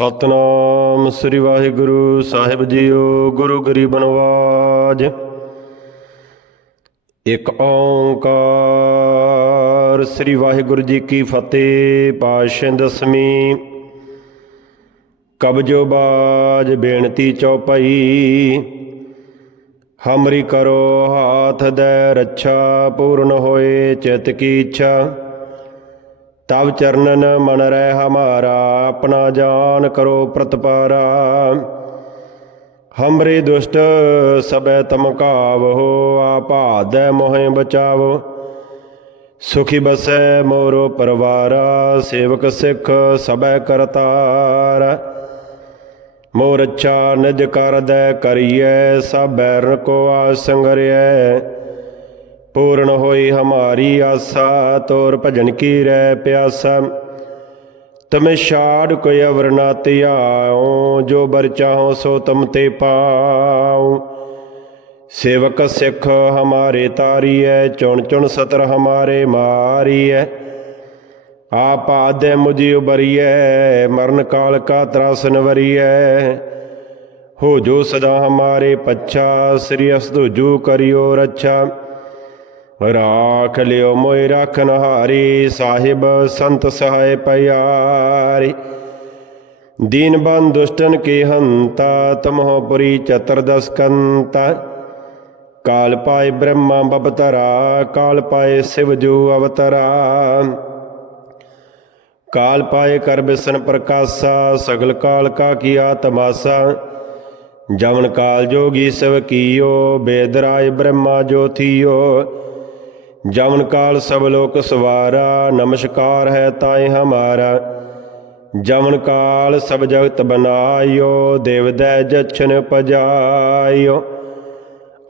ਸਤਨਾਮ ਸ੍ਰੀ ਵਾਹਿਗੁਰੂ ਸਾਹਿਬ ਜੀਓ, ਗੁਰੂ ਗਰੀਬ ਨਵਾਜ। ਇੱਕ ਓੰਕਾਰ ਸ੍ਰੀ ਵਾਹਿਗੁਰੂ ਜੀ ਕੀ ਫਤਿਹ ਪਾਸ਼ੇ ਦਸਵੀਂ। ਕਬਜੋ ਬਾਜ ਬੇਨਤੀ ਚੌਪਈ ਹਮਰੀ ਕਰੋ ਹਾਥ ਦੇ ਰੱਛਾ, ਪੂਰਨ ਹੋਏ ਚਿਤ ਕੀ ਇੱਛਾ। ਤਬ ਚਰਨਨ ਮਨ ਰਹਿ ਹਮਾਰਾ, ਆਪਣਾ ਜਾਨ ਕਰੋ ਪ੍ਰਤਪਾਰਾ। ਹਮਰੇ ਦੁਸ਼ਟ ਸਬੈ ਤਮਕਾਵੋ ਆਪਾਦੈ ਮੋਹਿ ਬਚਾਵੋ। ਸੁਖੀ ਬਸੈ ਮੋਰੋ ਪਰਵਾਰਾ, ਸੇਵਕ ਸਿੱਖ ਸਬੈ ਕਰਤਾਰ। ਮੋਰ ਅੱਛਾ ਨਿਜ ਕਰਦੈ ਕਰੀਐ, ਸਭੈ ਬੈਰਨ ਆ ਆਸੰਗਰਿਐ ਪੂਰਨ ਹੋਈ ਹਮਾਰੀ ਆਸਾ, ਤੋਰ ਭਜਨ ਕੀ ਰਹਿ ਪਿਆਸਾ। ਤਮੇ ਛਾੜ ਕੋਈ ਅਵਰ ਨਾ ਧਿਆਉ, ਜੋ ਬਰ ਚਾਹੋ ਸੋ ਤਮ ਤੇ ਪਾਉ। ਸੇਵਕ ਸਿੱਖ ਹਮਾਰੇ ਤਾਰੀਐ, ਚੁਣ ਚੁਣ ਸਤਰ ਹਮਾਰੇ ਮਾਰੀਐ। ਆਪ ਆਦੇ ਮੁਝੀ ਉਬਰੀਐ, ਮਰਨ ਕਾਲ ਕਾ ਤਰਾਸਨ ਵਰੀਐ ਹੋ ਜੋ ਸਦਾ ਹਮਾਰੇ ਪੱਛਾ, ਸ੍ਰੀ ਅਸਦੁਜੂ ਕਰਿਓ ਰੱਛਾ। ਰਾਖ ਲਿਓ ਮੋਇ ਰਾਖਨ ਹਾਰੀ ਸਾਹਿਬ ਸੰਤ ਸਹਾਇ ਪਿਆਰੀ ਦੀਨ ਬੰਦ ਦੁਸ਼ਟਨ ਕੀ ਹੰਤਾ ਤਮਹੁ ਪੁਰੀ ਚਤਰਦਸ ਕੰਤਾ ਕਾਲ ਪਾਏ ਬ੍ਰਹਮਾ ਬਬਤਰਾ ਕਾਲ ਪਾਏ ਸਿਵ ਜੂ ਅਵਤਰਾ ਕਾਲ ਪਾਏ ਕਰ ਬਿਸਨ ਪ੍ਰਕਾਸ਼ਾ ਸਗਲ ਕਾਲ ਕਾ ਕੀਆ ਤਮਾਸਾ ਜਮਨ ਕਾਲ ਜੋਗੀ ਸਵ ਕੀਓ ਬੇਦਰਾਇ ਬ੍ਰਹਮਾ ਜੋਥੀਓ ਜਵਨ ਕਾਲ ਸਭ ਲੋਕ ਸਵਾਰਾ, ਨਮਸਕਾਰ ਹੈ ਤਾਏ ਹਮਾਰਾ। ਜਵਨ ਕਾਲ ਸਭ ਜਗਤ ਬਨਾਇਓ ਦੇਵਦੈ ਜਛਨ ਪਜਾਇਓ।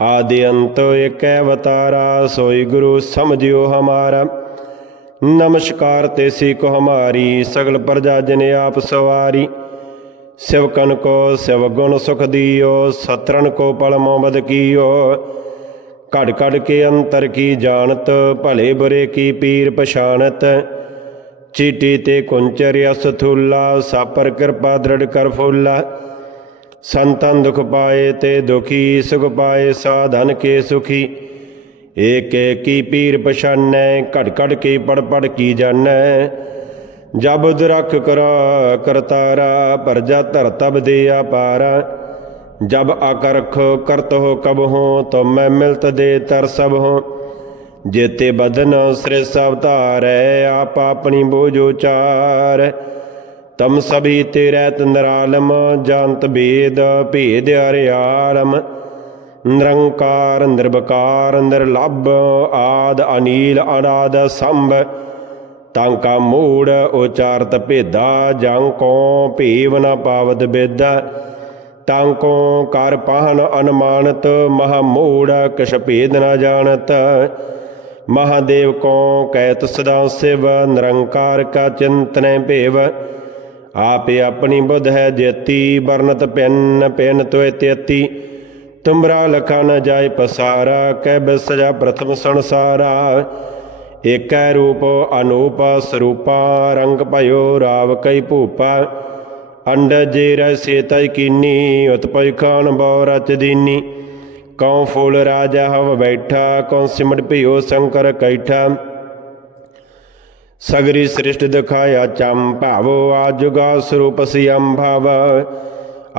ਆਦਿ ਅੰਤ ਏਕੈ ਅਵਤਾਰਾ, ਸੋਈ ਗੁਰੂ ਸਮਝਿਓ ਹਮਾਰਾ। ਨਮਸਕਾਰ ਤੇ ਸੀ ਕੋ ਹਮਾਰੀ, ਸਗਲ ਪ੍ਰਜਾ ਜਨ ਆਪ ਸਵਾਰੀ। ਸਿਵਕਨ ਕੋ ਸਿਵ ਗੁਣ ਸੁਖ ਦਿਓ ਸਤਰਨ ਕੋ ਪਲ ਮੋਬਦ ਕੀਓ। ਘੜ ਘੜ ਕੇ ਅੰਤਰ ਕੀ ਜਾਣਤ, ਭਲੇ ਬੁਰੇ ਕੀ ਪੀਰ ਪਛਾਨਤ ਚੀਟੀ ਤੇ ਕੁੰਚਰ ਅਸ ਸਾਪਰ ਕਿਰਪਾ ਦ੍ਰਿੜ ਕਰ ਫੁੱਲਾ। ਸੰਤਨ ਦੁਖ ਪਾਏ ਤੇ ਦੁਖੀ, ਸੁਖ ਪਾਏ ਸਾਧਨ ਕੇ ਸੁਖੀ। ਏਕ ਕੀ ਪੀਰ ਪਛਾਨੈ, ਘੜ ਘੜ ਕੇ ਪੜ ਪੜ ਕੀ ਜਾਣੈ। ਜਬ ਉਦਰਖ ਕਰਾ, ਕਰਤਾਰਾ, ਪਰਜਾ ਧਰ ਤਬ ਦੇ ਆਪਾਰਾ। ਜਬ ਆਕਰਖ ਕਰਤ ਹੋ ਕਬ ਹੋ ਤੋ ਮੈਂ ਮਿਲਤ ਦੇ ਤਰ ਸਭ ਹੋ ਜੇਤੇ ਬਦਨ ਸ੍ਰੇ ਸਭ ਧਾਰੈ, ਆਪ ਆਪਣੀ ਬੋਝੋ ਚਾਰ ਤਮ ਸਭੀ ਤੇਰੇ ਤੰਦਰਾਲਮ ਜਾਣਤ ਬੇਦ, ਭੇਦ ਹਰਿਆਲਮ ਨਿਰੰਕਾਰ ਨਿਰਭਕਾਰ ਨਿਰਲਭ, ਆਦ, ਅਨੀਲ, ਅਨਾਦ, ਸੰਭ। ਤਾਂ ਕਾ ਮੂੜ, ਉਚਾਰਤ ਭੇਦਾ ਜੰ ਕੋ ਭੀਵ ਨ ਪਾਵਤ ਬੇਦਾ। ਤਾਂ ਕੋ ਕਰ ਪਾਹਨ ਅਨਮਾਨਤ, ਮਹਾ ਮੂੜ ਕਿਛ ਭੇਦ ਨਾ ਜਾਣਤ। ਮਹਾਦੇਵ ਕੋ ਕਹਿਤ ਸਦਾ ਸਿਵ, ਨਿਰੰਕਾਰ ਕਾ ਚਿੰਤਨੈ ਭੇਵ। ਆਪੇ ਆਪਣੀ ਬੁੱਧ ਹੈ ਜੇਤੀ ਵਰਨਤ ਪਿੰਨ ਪਿੰਨ ਤੋਇ ਤੇਤੀ। ਤੁਮਰਾ ਲਖਾ ਨ ਜਾਏ ਪਸਾਰਾ ਕਹਿ ਬਿਸਜਾ ਪ੍ਰਥਮ ਸੰਸਾਰਾ। ਏਕੈ ਰੂਪ ਅਨੂਪ ਸਰੂਪਾ, ਰੰਗ ਭਇਓ ਰਾਵ ਕਈ ਭੂਪਾ। ਅੰਡ ਜੇ ਰਸੇ ਤੈ ਕੀਨੀ ਉਤਪੈ ਖਾਨ ਬਉ ਰਚ ਦੀਨੀ। ਕਉ ਫੂਲ ਰਾਜਾ ਹਵ ਬੈਠਾ, ਕਉ ਸਿਮਟ ਭਿਓ ਸ਼ੰਕਰ ਕੈਠਾ। ਸਗਰੀ ਸ੍ਰਿਸ਼ਟ ਦਿਖਾਇਆ ਚੰ ਭਾਵੋ ਆਜੁਗਾ ਸਰੂਪ ਸਿਯੰ ਭਵ।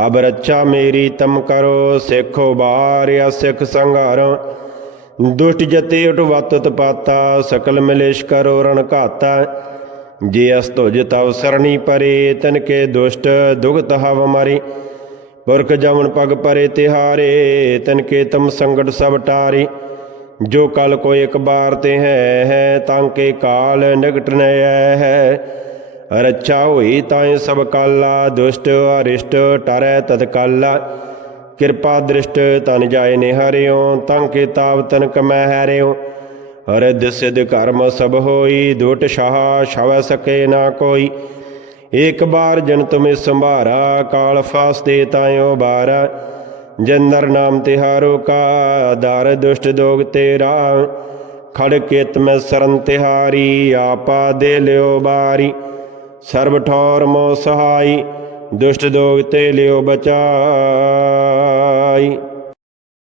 ਅਬ ਰੱਛਾ ਮੇਰੀ ਤਮ ਕਰੋ, ਸਿੱਖੋ ਬਾਰਿਆ ਸਿੱਖ ਸੰਘਾਰੋ। ਦੁਸ਼ਟ ਜਤੇ ਉਟਵਤ ਪਾਤਾ ਸਕਲ ਮਿਲੇਸ਼ ਕਰੋ ਰਣ ਘਾਤਾ। ਜੇ ਅਸਤੁਜ ਤਵ ਸਰਣੀ ਪਰੇ ਤਨ ਕੇ ਦੁਸ਼ਟ ਦੁਗਤ ਹਵ ਮਾਰੀ। ਪੁਰਖ ਜਮਨ ਪਗ ਪਰੇ ਤਿਹਾਰੇ ਤਨ ਕੇ ਤਮ ਸੰਗਟ ਸਭ ਟਾਰੀ। ਜੋ ਕਲ ਕੋ ਇੱਕ ਬਾਰ ਤੇ ਹੈ ਹੈ ਤਾਂ ਕੇ ਕਾਲ ਨਿਗਟ ਨ ਹੈ ਰੱਛਾ ਹੋਈ ਤਾਏ ਸਭ ਕਾਲਾ, ਦੁਸ਼ਟ ਅਰਿਸ਼ਟ ਟਰੈ ਤਤ ਕਾਲਾ ਕਿਰਪਾ ਦ੍ਰਿਸ਼ਟ ਤਨ ਜਾਏ ਨਿਹਾਰਿਓ, ਤਾਂ ਕੇ ਤਾਵ ਤਨ ਕਮੈ ਹੈਰਿਓ ਅਰਧ ਸਿਧ ਕਰਮ ਸਭ ਹੋਈ, ਦੁਟ ਸ਼ਾਹ ਛਵ ਸਕੇ ਨਾ ਕੋਈ। ਇੱਕ ਬਾਰ ਜਨ ਤੁਮੇ ਸੰਭਾਰਾ, ਕਾਲ ਫਾਸਤੇ ਤਾਇਓ ਬਾਰਾ। ਜੰਦਰ ਨਾਮ ਤਿਹਾਰੋ ਕਾ, ਦਰ ਦੁਸ਼ਟ ਦੋਗ ਤੇਰਾ। ਖੜ ਕੇਤ ਮੈਂ ਸਰਨ ਤਿਹਾਰੀ, ਆਪਾ ਦੇ ਲਿਓ ਬਾਰੀ। ਸਰਬ ਠੌਰ ਮੋ ਸਹਾਈ, ਦੁਸ਼ਟ ਦੋਗ ਤੇ ਲਿਓ ਬਚਾਈ।